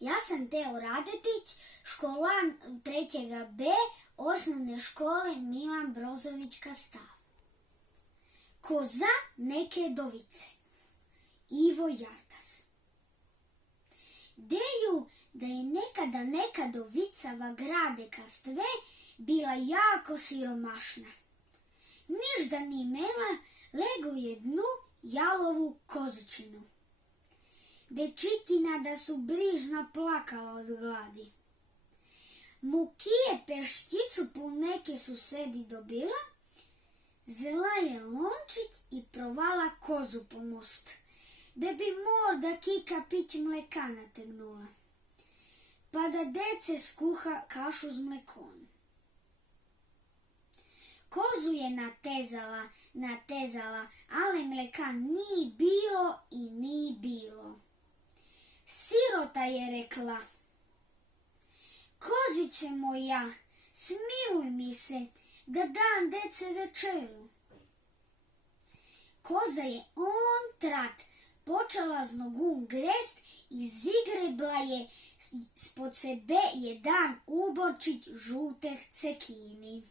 Ja sam Teo Radetić, školan 3. B osnovne škole Milan Brozović Kastav. Koza neke dovice. Ivo Jartas. Deju da je nekada neka dovicava grade Kastve bila jako siromašna. Nižda ni imela, lego jednu jalovu kozičinu. Dečićina da su brižno plakala od gladi. Mukije peščicu po neke susedi dobila, zela je lončić i provala kozu po most, da bi možda kika pić mleka nategnula, pa da dece skuha kašu s mlekom. Kozu je natezala, ali mleka ni bilo i ni bilo. Sirota je rekla: kozice moja, smiluj mi se, da dam dece večeru. Koza je on trat počela s nogom grest i zigrebla je spod sebe jedan ubočić žuteh cekini.